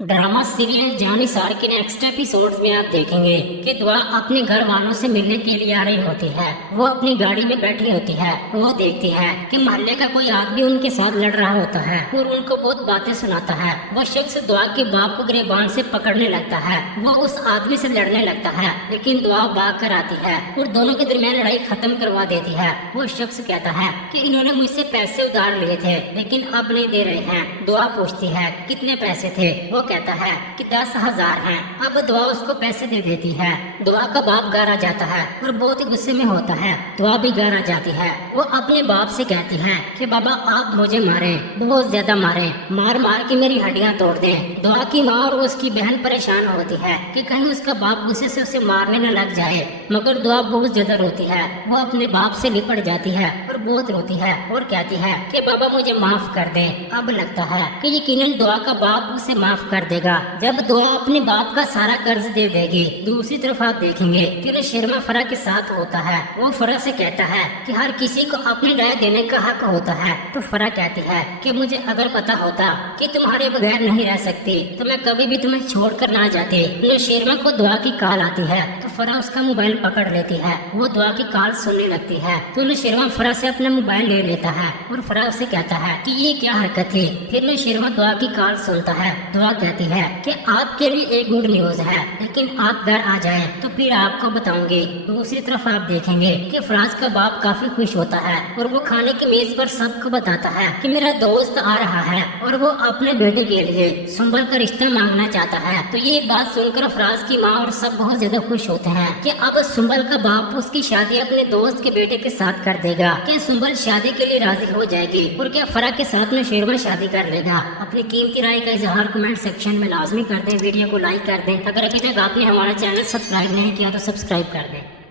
Drama serial Jannisar के next episodes में आप देखेंगे कि दुआ अपने घर वालों से मिलने के लिए आ रही होती है। वो अपनी गाड़ी में बैठी होती है। वो देखती है कि मोहल्ले का कोई आदमी उनके साथ लड़ रहा होता है और उनको बहुत बातें सुनाता है। वो शख्स दुआ के बाप को गिरबान से पकड़ने लगता है। वो उस आदमी से लड़ने लगता है, लेकिन दुआ भाग कर आती है और दोनों के दरमियान लड़ाई खत्म करवा देती है। वो शख्स कहता है कि इन्होंने मुझसे पैसे उधार लिए थे, लेकिन अब नहीं दे रहे हैं। दुआ पूछती है कितने पैसे थे। वो कहता है कि 10,000 हैं। अब दुआ उसको पैसे दे देती है। दुआ का बाप घर आ जाता है और बहुत ही गुस्से में होता है। दुआ भी घर आ जाती है। वो अपने बाप से कहती है कि बाबा आप मुझे मारे, बहुत ज्यादा मारे, मार मार के मेरी हड्डियां तोड़ दें। दुआ की माँ और उसकी बहन परेशान होती है कि कहीं उसका बाप गुस्से से उसे मारने न लग जाए, मगर दुआ बहुत ज्यादा रोती है। वो अपने बाप से लिपट जाती है और बहुत रोती है और कहती है कि बाबा मुझे माफ कर दे। अब लगता है कि यकीनन दुआ का बाप उसे माफ कर देगा जब दुआ अपने बाप का सारा कर्ज दे देगी। दूसरी तरफ आप देखेंगे कि शर्मा फरा के साथ होता है। वो फरा से कहता है कि हर किसी को अपनी राय देने का हक होता है। तो फरा कहती है कि मुझे अगर पता होता कि तुम्हारे बगैर नहीं रह सकती तो मैं कभी भी तुम्हें छोड़कर ना जाती। शर्मा को दुआ की कॉल आती है तो फरा उसका मोबाइल पकड़ लेती है। वो दुआ की कॉल सुनने लगती है तो शर्मा फरा से अपना मोबाइल ले लेता है और फरा उसे कहता है कि ये क्या हरकत थी। फिर शर्मा दुआ की कॉल सुनता है। दुआ कहती है कि आपके लिए एक गुड न्यूज है, लेकिन आप घर आ जाएं तो फिर आपको बताऊंगी। दूसरी तरफ आप देखेंगे कि फराज का बाप काफी खुश होता है और वो खाने की मेज पर सबको बताता है कि मेरा दोस्त आ रहा है और वो अपने बेटे के लिए सुंबल का रिश्ता मांगना चाहता है। तो ये बात सुनकर फराज की माँ और सब बहुत ज्यादा खुश होते हैं कि अब सुंबल का बाप उसकी शादी अपने दोस्त के बेटे के साथ कर देगा। क्या सुंबल शादी के लिए राजी हो जाएगी और क्या फरा के साथ में शेरवा शादी कर लेगा? अपनी कीमती राय का इजहार कमेंट सेक्शन में लाजमी कर दें। वीडियो को लाइक कर दें। अगर अभी तक आपने हमारा चैनल सब्सक्राइब नहीं किया तो सब्सक्राइब कर दें।